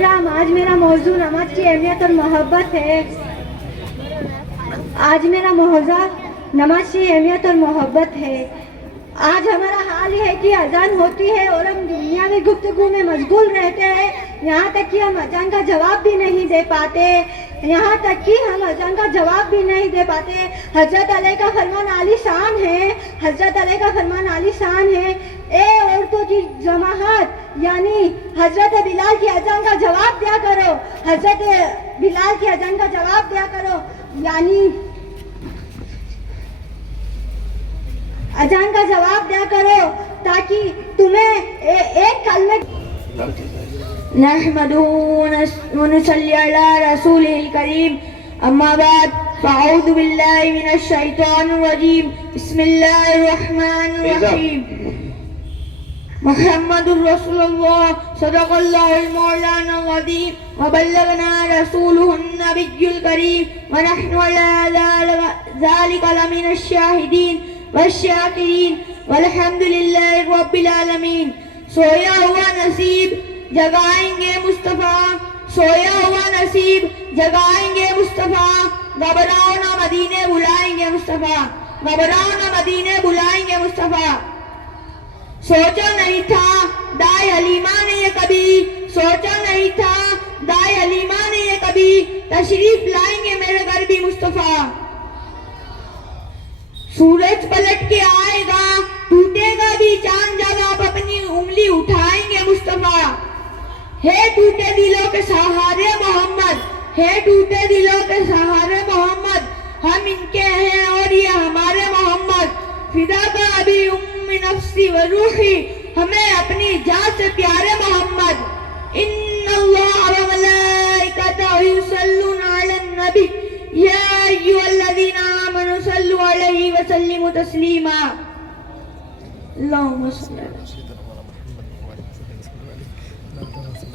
السلام. آج میرا موضوع نماز کی اہمیت اور محبت ہے. آج میرا موضوع نماز کی اہمیت اور محبت ہے. آج ہمارا حال یہ ہے کہ اذان ہوتی ہے اور ہم دنیاوی گفتگو میں مشغول رہتے ہیں. یہاں تک کہ ہم اذان کا جواب بھی نہیں دے پاتے. حضرت علیہ کا فرمان عالی شان ہے. اے عورتوں کی جماعت، یعنی حضرت بلال کی اذان کا جواب دیا کرو. حضرت بلال کی اذان کا جواب دیا کرو، یعنی اذان کا جواب دیا کرو تاکہ تمہیں ایک کلمے نحمده ونصلي على رسوله الكريم. اما بعد فاعوذ بالله من الشيطان الرجيم. بسم الله الرحمن الرحيم. محمد رسول الله صدق الله المولانا العظيم وبلغنا رسوله النبي الكريم ونحن على ذلك لمن الشاهدين والشاکرین والحمد للہ رب العالمین. سویا ہوا نصیب جگائیں گے مصطفیٰ، سویا ہوا نصیب جگائیں گے مصطفیٰ. گھبراؤ نہ مدینے بلائیں گے مصطفیٰ، گھبراؤ نہ مدینے بلائیں گے مصطفیٰ. سوچا نہیں تھا دائے حلیمہ نے یہ کبھی، سوچا نہیں تھا دائے حلیمہ نے یہ کبھی تشریف لائیں گے میرے گھر بھی مصطفیٰ. سورج پلٹ کے آئے گا، ٹوٹے گا بھی چاند جب آپ اپنی انگلی اٹھائیں گے مصطفیٰ. ہے ٹوٹے دلوں کے سہارے محمد، ہے ٹوٹے دلوں کے سہارے محمد. ہم ان کے ہیں اور یہ ہمارے محمد. فدا کا ابھی ام نفسی و روحی، ہمیں اپنی جان سے پیارے محمد. ان اللہ و ملائکتہ یصلون علی النبی یا ایھا الذین آمنوا صلوا علیہ وسلموا تسلیما. اللہم صلی اللہ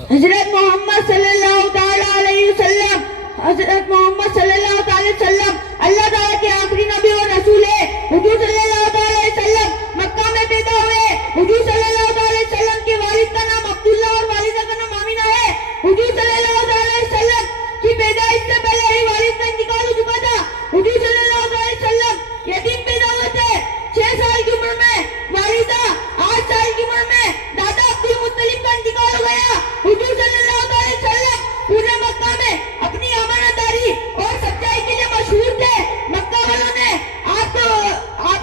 حضرت محمد صلی اللہ تعالی علیہ وسلم، حضرت محمد صلی اللہ تعالی وسلم اللہ تعالیٰ کے آخری نبی اور رسول ہے. حضور صلی اللہ تعالی علیہ وسلم مکہ میں پیدا ہوئے. حضور صلی اللہ تعالی علیہ وسلم کے والد کا نام عبداللہ اور والدہ کا نام آمینہ ہے. حضور صلی اللہ تعالی علیہ وسلم کی پیدائش سے پہلے ہی والد کا انتقال ہو چکا تھا. حضور صلی اللہ علیہ وسلم یتیم پیدا ہوئے تھے. 6 سال کی عمر میں والدہ، 8 سال کی عمر میں دادا عبد المطلب کا انتقال ہو گیا. حضور صلی اللہ علیہ وسلم پورے مکہ میں اپنی امانت داری اور سچائی کے لیے مشہور تھے. مکہ والوں نے آپ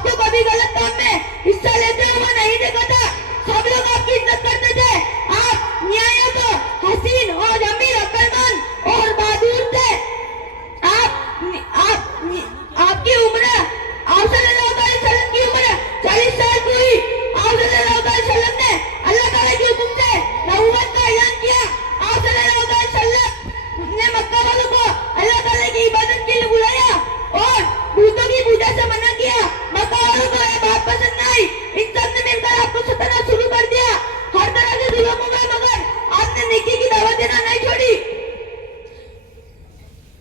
کو کبھی غلط کام میں حصہ لیتے ہوئے نہیں دیکھا تھا. سب لوگ آپ کی عزت کرتے تھے. آپ نہایت حسین اور امیر عقلمند اور بہادر تھے. آپ کی عمر، آپ صلی اللہ علیہ وسلم کی عمر 40 سال کی ہوئی. آپ صلی اللہ علیہ وسلم نے اللہ تعالیٰ کے حکم سے نبوت کا اعلان کیا. آپ صلی اللہ علیہ وسلم نے مکہ والوں کو اللہ تعالیٰ کی عبادت کے لیے بلایا اور بتوں کی پوجا سے منع کیا. مکہ والوں کو یہ بات پسند نہ آئی. ان سب نے مل کر آپ کو ستانا شروع کر دیا. ہر طرح سے ظلم ہوئے مگر آپ نے نیکی کی دعوت دینا نہیں چھوڑی.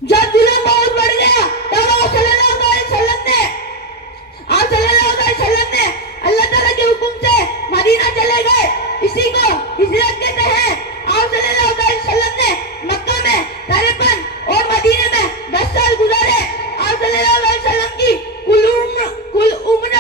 جب ظلم بہت بڑھ گیا تب آپ صلی اللہ علیہ وسلم نے اللہ تعالیٰ کے حکم سے مدینہ چلے گئے. اسی کو ہجرت کہتے ہیں. آپ صلی اللہ علیہ وسلم نے مکہ میں 53 اور مدینہ میں 10 سال گزارے. آپ صلی اللہ علیہ وسلم کی کل عمر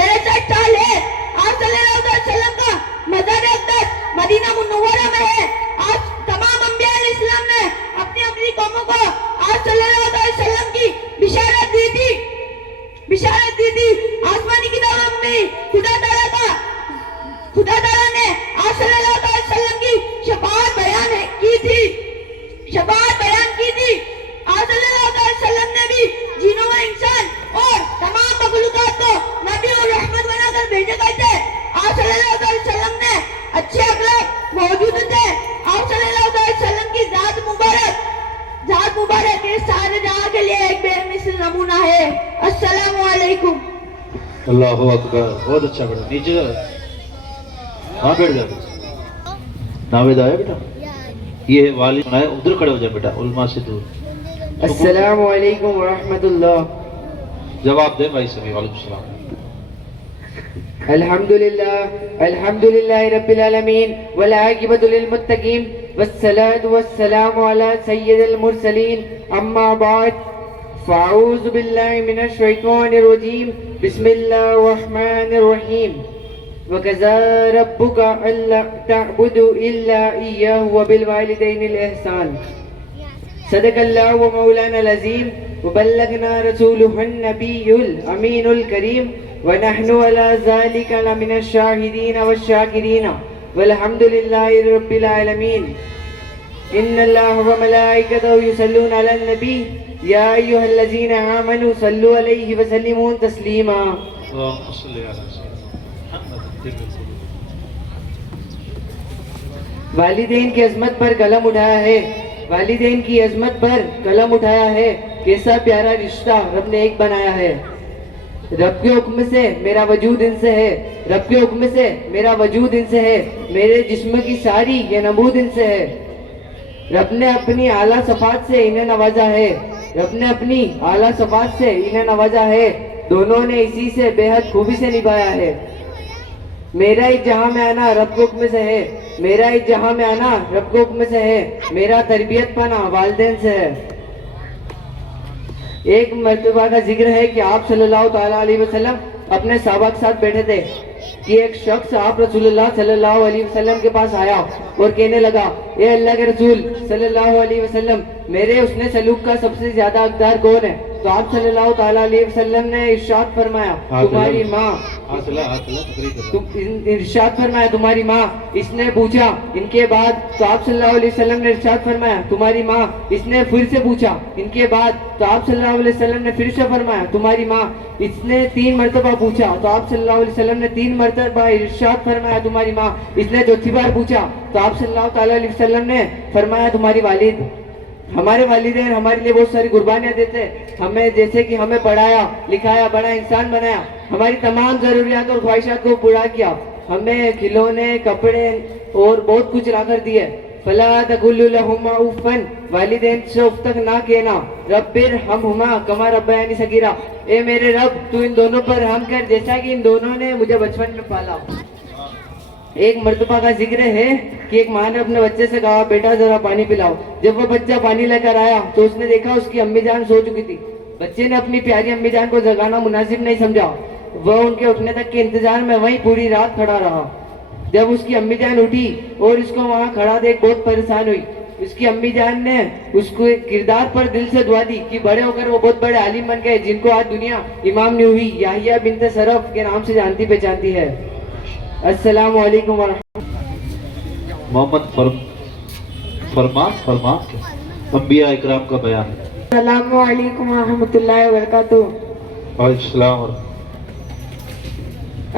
63 سال ہے. آپ صلی اللہ علیہ وسلم کا مزار اقدس مدینہ منورہ میں ہے. آپ تمام انبیاء علیہ السلام نے اپنی قوموں کو آپ صلی اللہ علیہ وسلم کی بشارت دی تھی. آسمانی کتابوں میں خدا تعالیٰ نے آپ صلی اللہ علیہ وسلم کی شفاعت بیان کی تھی. آپ صلی اللہ علیہ وسلم نے بھی جنوں و انسان اور تمام مخلوقات کو نبی اور رحمت بنا کر بھیجے گئے تھے. آپ صلی اللہ علیہ وسلم نے اچھے اخلاق موجود تھے. آپ صلی اللہ علیہ وسلم کی ذات مبارک اس سارے جہاں کے لیے ایک بے مثل نمونہ ہے. السلام علیکم. اللہ اکبر. بہت اچھا بیٹا. نیچے وہاں بیٹھ جاؤ. ناوید آیا بیٹا؟ یہ والد بنائے. ادھر کھڑے ہو جائے بیٹا علماء سے دور. السلام علیکم ورحمۃ اللہ. جواب دے بھائی سبھی. وعلیکم السلام. الحمد للہ رب العالمین والعاقبۃ للمتقین والصلاة والسلام على سيد المرسلين أما بعد فأعوذ بالله من الشيطان الرجيم بسم الله الرحمن الرحيم وَكَذَا رَبُّكَ أَلَّا تَعْبُدُوا إِلَّا إِيَّاهُ وَبِالْوَالِدَيْنِ الْإِحْسَانَ صدق اللہ و مولانا العظیم وبلغنا رسولہ النبی الامین الکریم ونحن علی ذلک لمن الشاہدین والشاکرین والحمد للہ رب العالمین ان اللہ وملائکتہ یصلون علی النبی یا ایہا الذین آمنوا صلوا علیہ وسلموا تسلیما اللهم صل على سيدنا محمد. والدین کی عظمت پر قلم اٹھایا ہے، والدین کی عظمت پر قلم اٹھایا ہے، کیسا پیارا رشتہ رب نے ایک بنایا ہے۔ رب کے حکم سے میرا وجود ان سے ہے، رب کے حکم سے میرا وجود ان سے ہے، میرے جسم کی ساری یہ نمود ان سے ہے۔ رب نے اپنی اعلیٰ صفات سے انہیں نوازا ہے، رب نے اپنی اعلیٰ صفات سے انہیں نوازا ہے، دونوں نے اسی سے بے حد خوبی سے نبھایا ہے۔ میرا اس جہاں میں آنا رب کے حکم سے ہے، میرا اس جہاں میں آنا رب کے حکم سے ہے، میرا تربیت پانا والدین سے ہے۔ ایک مرتبہ کا ذکر ہے کہ آپ صلی اللہ تعالیٰ علیہ وسلم اپنے صحابہ کے ساتھ بیٹھے تھے کہ ایک شخص آپ رسول اللہ صلی اللہ علیہ وسلم کے پاس آیا اور کہنے لگا، اے اللہ کے رسول صلی اللہ علیہ وسلم، میرے حسن سلوک کا سب سے زیادہ حقدار کون ہے؟ تو آپ صلی اللہ تعالیٰ علیہ وسلم نے ارشاد فرمایا تمہاری ماں، ارشاد فرمایا تمہاری ماں۔ اس نے پوچھا ان کے بعد، تو آپ صلی اللہ علیہ وسلم نے ارشاد فرمایا تمہاری ماں۔ اس نے پھر سے پوچھا ان کے بعد، تو آپ صلی اللہ علیہ وسلم نے پھر سے فرمایا تمہاری ماں۔ اس نے 3 مرتبہ پوچھا تو آپ صلی اللہ علیہ وسلم نے 3 مرتبہ ارشاد فرمایا تمہاری ماں۔ اس نے چوتھی بار پوچھا تو آپ صلی اللہ تعالیٰ علیہ وسلم نے فرمایا تمہاری والد۔ ہمارے والدین ہمارے لیے بہت ساری قربانیاں دیتے، ہمیں جیسے کہ ہمیں پڑھایا لکھایا بڑا انسان بنایا، ہماری تمام ضروریات اور خواہشات کو پورا کیا، ہمیں کھلونے کپڑے اور بہت کچھ لا کر دیے۔ فلا تقل لهما اف، والدین سے اف تک نہ کہنا۔ رب ارحمهما كما ربياني صغيرا، اے میرے رب تو ان دونوں پر رحم کر جیسا کہ ان دونوں نے مجھے بچپن میں پالا۔ ایک مرتبہ کا ذکر ہے کہ ایک ماں نے اپنے بچے سے کہا بیٹا ذرا پانی پلاؤ۔ جب وہ بچہ پانی لے کر آیا تو اس نے دیکھا اس کی امی جان سو چکی تھی۔ بچے نے اپنی پیاری امی جان کو جگانا مناسب نہیں سمجھا، وہ ان کے اٹھنے تک کے انتظار میں وہیں پوری رات کھڑا رہا۔ جب اس کی امی جان اٹھی اور اس کو وہاں کھڑا دیکھ بہت پریشان ہوئی، اس کی امی جان نے اس کو کردار پر دل سے دعا دی کہ بڑے ہو کر وہ بہت بڑے عالم بن گئے جن کو آج دنیا امام نوحی یحییٰ بنت شرف کے نام سے جانتی پہچانتی ہے۔ السلام علیکم ورحمۃ محمد فرمان کے انبیاء اکرام کا بیان ہے۔ السلام علیکم ورحمۃ اللہ وبرکاتہ۔ وعلیکم السلام ورحمۃ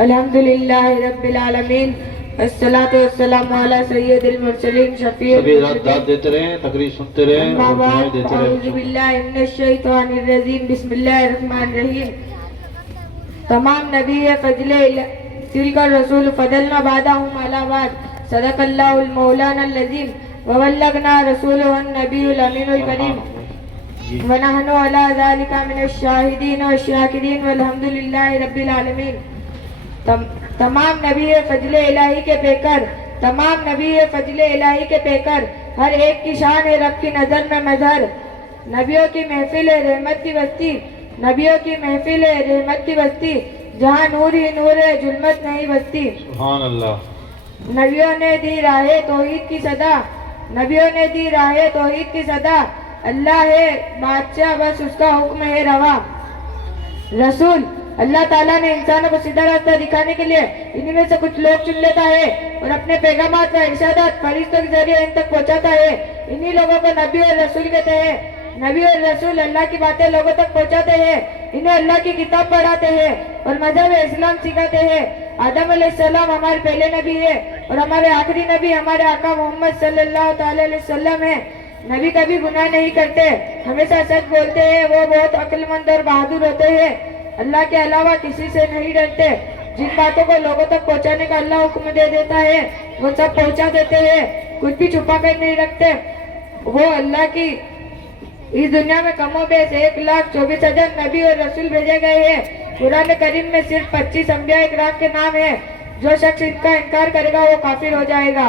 الحمدللہ رب العالمین، الصلاۃ والسلام علی سید المرسلین شفیع سبھی رات داد دیتے رہیں، تقریر سنتے رہیں اور دعائیں دیتے اعوذ رہیں۔ باللہ من الشیطان الرجیم، بسم اللہ الرحمن الرحیم۔ تمام نبی فضل تلک الرسول فضلنا بعدهم علی بعد، صدق اللہ المولانا العظیم وبلغنا رسولہ النبی الامین الکریم ونحن علی ذلک من الشاہدین والشاکرین والحمد للہ رب العالمین۔ تمام نبی فضل الہی کے پیکر، تمام نبی فضل الہی کے پیکر، ہر ایک کی شان ہے رب کی نظر میں مظہر۔ نبیوں کی محفل ہے رحمت کی بستی، نبیوں کی محفل ہے رحمت کی بستی، جہاں نور ہی نور ہے ظلمت نہیں بستی۔ سبحان اللہ۔ نبیوں نے دی راہ توحید کی صدا، نبیوں نے دی راہ توحید کی صدا، اللہ ہے بادشاہ بس اس کا حکم ہے روا۔ رسول اللہ تعالیٰ نے انسانوں کو سیدھا راستہ دکھانے کے لیے انہی میں سے کچھ لوگ چن لیتا ہے اور اپنے پیغامات و ارشادات فرشتوں کے ذریعے ان تک پہنچاتا ہے۔ انہی لوگوں کو نبی اور رسول کہتے ہیں۔ نبی اور رسول اللہ کی باتیں لوگوں تک پہنچاتے ہیں، انہیں اللہ کی کتاب پڑھاتے ہیں اور مذہب اسلام سکھاتے ہیں۔ آدم علیہ السلام ہمارے پہلے نبی ہے اور ہمارے آخری نبی ہمارے آقا محمد صلی اللہ تعالی علیہ وسلم ہے۔ نبی کبھی گناہ نہیں کرتے، ہمیشہ سچ بولتے ہیں، وہ بہت عقل مند اور بہادر ہوتے ہیں، اللہ کے علاوہ کسی سے نہیں ڈرتے۔ جن باتوں کو لوگوں تک پہنچانے کا اللہ حکم دے دیتا ہے وہ سب پہنچا دیتے ہیں، کچھ بھی چھپا کر نہیں رکھتے۔ وہ اللہ کی اس دنیا میں کم و بیش 1,24,000 نبی اور رسول بھیجے گئے ہیں۔ قرآن کریم میں صرف 25 انبیاء اکرام کے نام ہیں۔ جو شخص ان کا انکار کرے گا وہ کافر ہو جائے گا۔